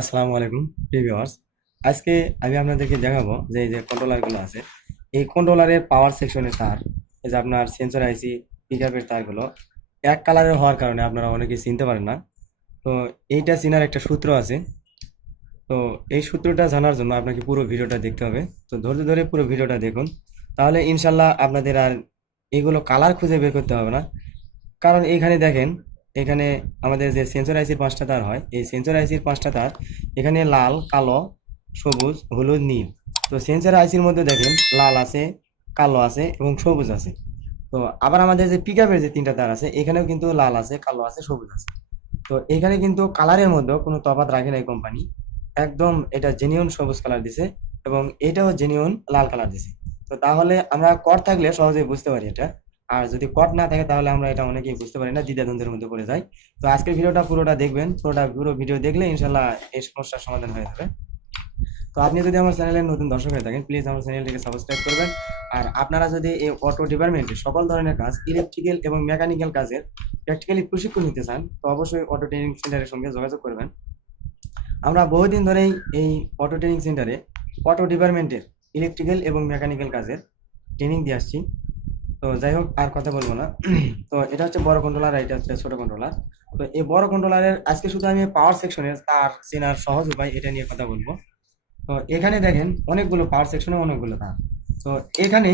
আসসালামু আলাইকুম ভিউয়ার্স। আজকে আমি আপনাদেরকে দেখাবো যে এই যে কন্ট্রোলারগুলো আছে, এই কন্ট্রোলারের পাওয়ার সেকশনের তার, এই যে আপনার সেন্সর আইসি পিকআপের তারগুলো এক কালারের হওয়ার কারণে আপনারা অনেকে চিনতে পারেন না। তো এইটা চেনার একটা সূত্র আছে। তো এই সূত্রটা জানার জন্য আপনাকে পুরো ভিডিওটা দেখতে হবে। তো ধৈর্য ধরে পুরো ভিডিওটা দেখুন, তাহলে ইনশাল্লাহ আপনাদের আর এগুলো কালার খুঁজে বের করতে হবে না। কারণ এখানে দেখেন, এখানে আমাদের যে সেন্সর আইসির পাঁচটা তার হয়, এই সেন্সর আইসির পাঁচটা তার এখানে লাল, কালো, সবুজ, হলুদ, নীল। তো সেন্সর আইসির মধ্যে দেখেন লাল আছে, কালো আছে এবং সবুজ আছে। তো আবার আমাদের যে পিকআপের যে তিনটা তার আছে, এখানেও কিন্তু লাল আছে, কালো আছে, সবুজ আছে। তো এখানে কিন্তু কালারের মধ্যে কোনো তফাৎ রাখে নাই কোম্পানি। একদম এটা জেনিউন সবুজ কালার দিছে এবং এটাও জেনিউন লাল কালার দিছে। তো তাহলে আমরা কট থাকলে সহজেই বুঝতে পারি এটা। আর যদি কট না থাকে তাহলে আমরা এটা অনেকেই বুঝতে পারি না, দ্বিধাদ্বন্দ্বের মধ্যে পড়ে যাই। তো আজকের ভিডিওটা পুরোটা দেখবেন, পুরো ভিডিও দেখলে ইনশাল্লাহ এই সমস্যার সমাধান হয়ে যাবে। তো আপনি যদি আমার চ্যানেলের নতুন দর্শক হয়ে থাকেন, প্লিজ আমার চ্যানেলটিকে সাবস্ক্রাইব করবেন। আর আপনারা যদি এই অটো ডিপার্টমেন্টে সকল ধরনের কাজ, ইলেকট্রিক্যাল এবং মেকানিক্যাল কাজের প্র্যাকটিক্যালি প্রশিক্ষণ নিতে চান, তো অবশ্যই অটো ট্রেনিং সেন্টারের সঙ্গে যোগাযোগ করবেন। আমরা বহুদিন ধরেই এই অটো ট্রেনিং সেন্টারে অটো ডিপার্টমেন্টের ইলেকট্রিক্যাল এবং মেকানিক্যাল কাজের ট্রেনিং দিয়ে আসছি। তো যাই হোক, আর কথা বলবো না। তো এটা হচ্ছে বড় কন্ট্রোলার, এটা হচ্ছে ছোট কন্ট্রোলার। তো এই বড় কন্ট্রোলারের আজকে শুধু আমি পাওয়ার সেকশনের তার চেনার সহজ উপায় এটা নিয়ে কথা বলবো। তো এখানে দেখেন অনেকগুলো পাওয়ার সেকশনে অনেকগুলো তার। তো এখানে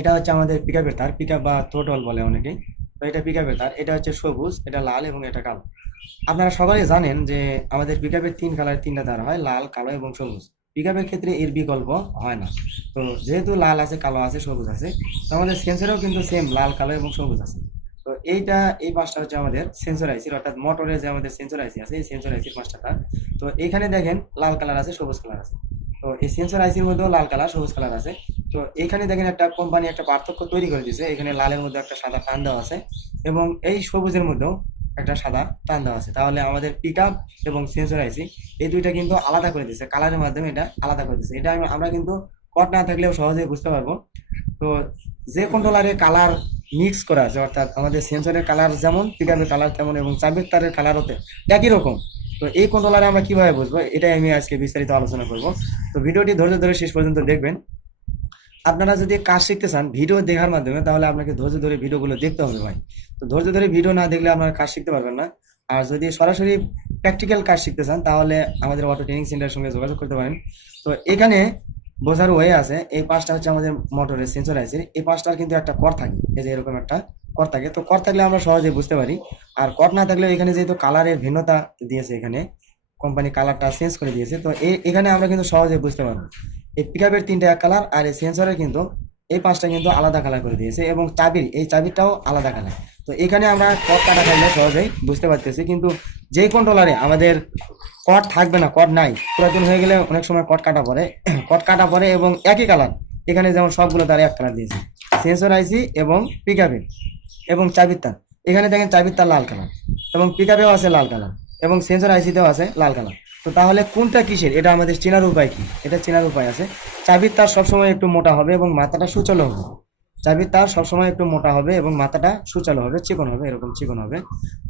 এটা হচ্ছে আমাদের পিকআপের তার, পিকআপ বা থ্রোটল বলে অনেকেই। তো এটা পিকআপের তার, এটা হচ্ছে সবুজ, এটা লাল এবং এটা কালো। আপনারা সবাই জানেন যে আমাদের পিকআপের তিন কালার, তিনটা তার হয়, লাল, কালো এবং সবুজ। পিকআপের ক্ষেত্রে এর বিকল্প হয় না। তো যেহেতু লাল আছে, কালো আছে, সবুজ আছে, তো আমাদের সেন্সরেও কিন্তু সেম লাল, কালো এবং সবুজ আছে। তো এই পাঁচটা হচ্ছে আমাদের সেন্সর আইসির, অর্থাৎ মোটরের যে আমাদের সেন্সর আইসি আছে, এই সেন্সর আইসির পাঁচটা তার। তো এখানে দেখেন লাল কালার আছে, সবুজ কালার আছে। তো এই সেন্সর আইসির মধ্যেও লাল কালার, সবুজ কালার আছে। তো এখানে দেখেন একটা কোম্পানি একটা পার্থক্য তৈরি করে দিয়েছে, এখানে লালের মধ্যে একটা সাদা টান দেওয়া আছে এবং এই সবুজের মধ্যেও একটা সাদা টান দেওয়া আছে। তাহলে আমাদের পিক আপ এবং সেন্সর আইসি এই দুইটা কিন্তু আলাদা করে দিচ্ছে, কালারের মাধ্যমে এটা আলাদা করে দিচ্ছে। এটা আমরা কিন্তু কট না থাকলেও সহজেই বুঝতে পারবো। তো যে কন্ট্রোলারে কালার মিক্স করা আছে, অর্থাৎ আমাদের সেন্সরের কালার যেমন, পিক আপের কালার তেমন এবং চাবির তারের কালার হতে একই রকম। তো এই কন্ট্রোলারে আমরা কিভাবে বুঝবো, এটাই আমি আজকে বিস্তারিত আলোচনা করব। তো ভিডিওটি ধৈর্য ধরে শেষ পর্যন্ত দেখবেন। আপনারা যদি কাজ শিখতে চান ভিডিও দেখার মাধ্যমে, তাহলে আপনাকে ধৈর্য ধরে ভিডিওগুলো দেখতে হবে ভাই। তো ধৈর্য ধরে ভিডিও না দেখলে আপনারা কাজ শিখতে পারবেন না। আর যদি সরাসরি প্র্যাকটিক্যাল কাজ শিখতে চান, তাহলে আমাদের অটো ট্রেনিং সেন্টারের সঙ্গে যোগাযোগ করতে পারেন। তো এখানে বোঝার ওয়ে আছে, এই পাঁচটা হচ্ছে আমাদের মোটরের সেন্সর আছে, এই পাঁচটার কিন্তু একটা কর থাকে, এই যে এরকম একটা কর থাকে। তো কর থাকলে আমরা সহজে বুঝতে পারি। আর কর না থাকলে এখানে যেহেতু কালারের ভিন্নতা দিয়েছে, এখানে কোম্পানি কালারটা চেঞ্জ করে দিয়েছে, তো এখানে আমরা কিন্তু সহজে বুঝতে পারবো। এই পিকআপের তিনটা এক কালার, আর এই সেন্সরের কিন্তু এই পাঁচটা কিন্তু আলাদা কালার করে দিয়েছে এবং এই চাবিটাও আলাদা কালার। তো এখানে আমরা কট কাটা থাকলে সহজেই বুঝতে পারতেছি। কিন্তু যেই কন্ট্রোলারে আমাদের কট থাকবে না, কট নাই, পুরাতন হয়ে গেলে অনেক সময় কট কাটা পড়ে, কট কাটা পড়ে এবং একই কালার, এখানে যেমন সবগুলো তার এক কালার দিয়েছে, সেন্সর আইসি এবং পিকআপের এবং চাবির তার। এখানে দেখেন চাবির তার লাল কালার এবং পিকআপেও আছে লাল কালার এবং সেন্সর আইসিতেও আছে লাল কালার। তো তাহলে কোনটা কিসের, এটা আমাদের চেনার উপায় কি? এটা চেনার উপায় আছে। চাবির তার সবসময় একটু মোটা হবে এবং মাথাটা সুচালো হবে। চাবির তার সবসময় একটু মোটা হবে এবং মাথাটা সুচালো হবে, চিকন হবে, এরকম চিকন হবে।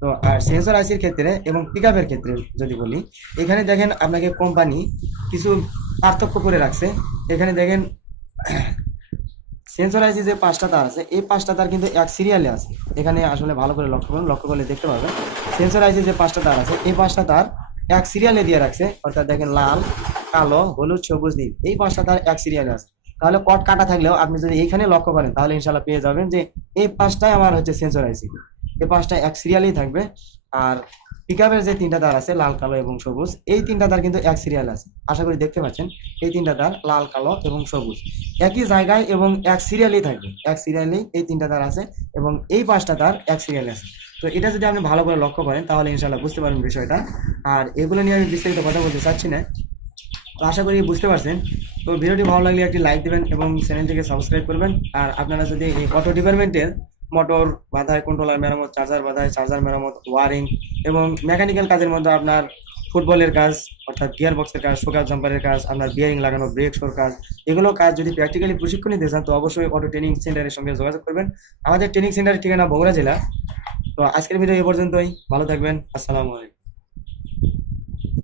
তো আর সেন্সর আইসির ক্ষেত্রে এবং পিকআপের ক্ষেত্রে যদি বলি, এখানে দেখেন আপনাকে কোম্পানি কিছু পার্থক্য করে রাখছে। এখানে দেখেন সেন্সর আইসি যে পাঁচটা তার আছে, এই পাঁচটা তার কিন্তু এক সিরিয়ালে আছে। এখানে আসলে ভালো করে লক্ষ্য করুন, লক্ষ্য করলে দেখতে পাবেন সেন্সর আইসি যে পাঁচটা তার আছে, এই পাঁচটা তার এক সিরিয়ালে দিয়ে রাখছে। অর্থাৎ দেখেন লাল, কালো, হলুদ, সবুজ, নীল, এই পাঁচটা তার এক সিরিয়ালে আছে। তাহলে কট কাটা থাকলেও আপনি যদি এইখানে লক্ষ্য করেন, তাহলে ইনশাল্লাহ পেয়ে যাবেন যে এই পাঁচটাই আমার হচ্ছে সেন্সর আইসি, এই পাঁচটা এক সিরিয়ালেই থাকবে। আর পিকআপের যে তিনটা তার আছে, লাল, কালো এবং সবুজ, এই তিনটা তার কিন্তু এক সিরিয়াল আছে। আশা করি দেখতে পাচ্ছেন, এই তিনটা তার লাল, কালো এবং সবুজ একই জায়গায় এবং এক সিরিয়ালেই থাকবে, এক সিরিয়ালেই এই তিনটা তার আছে এবং এই পাঁচটা তার এক সিরিয়ালে আছে। তো এটা যদি আপনি ভালো করে লক্ষ্য করেন, তাহলে ইনশাল্লাহ বুঝতে পারবেন বিষয়টা। আর এগুলো নিয়ে আমি বিস্তারিত কথা বলতে চাচ্ছি না। তো আশা করি বুঝতে পারছেন। তো ভিডিওটি ভালো লাগলে একটি লাইক দিবেন এবং চ্যানেলটিকে সাবস্ক্রাইব করবেন। আর আপনারা যদি এই অটো ডিপার্টমেন্টের মোটর বাঁধায়, কন্ট্রোলার মেরামত, চার্জার বাঁধায়, চার্জার মেরামত, ওয়ারিং এবং মেকানিক্যাল কাজের মধ্যে আপনার ফুটবলের কাজ, অর্থাৎ গিয়ার বক্সের কাজ, শোকার জাম্পারের কাজ, আপনার বিয়ারিং লাগানো, ব্রেক শোর কাজ, এগুলো কাজ যদি প্র্যাকটিক্যালি প্রশিক্ষণ নিতে চান, তো অবশ্যই অটো ট্রেনিং সেন্টারের সঙ্গে যোগাযোগ করবেন। আমাদের ট্রেনিং সেন্টারের ঠিকানা বগুড়া জেলা। তো আজকের ভিডিও এ পর্যন্তই, ভালো থাকবেন, আসসালামু আলাইকুম।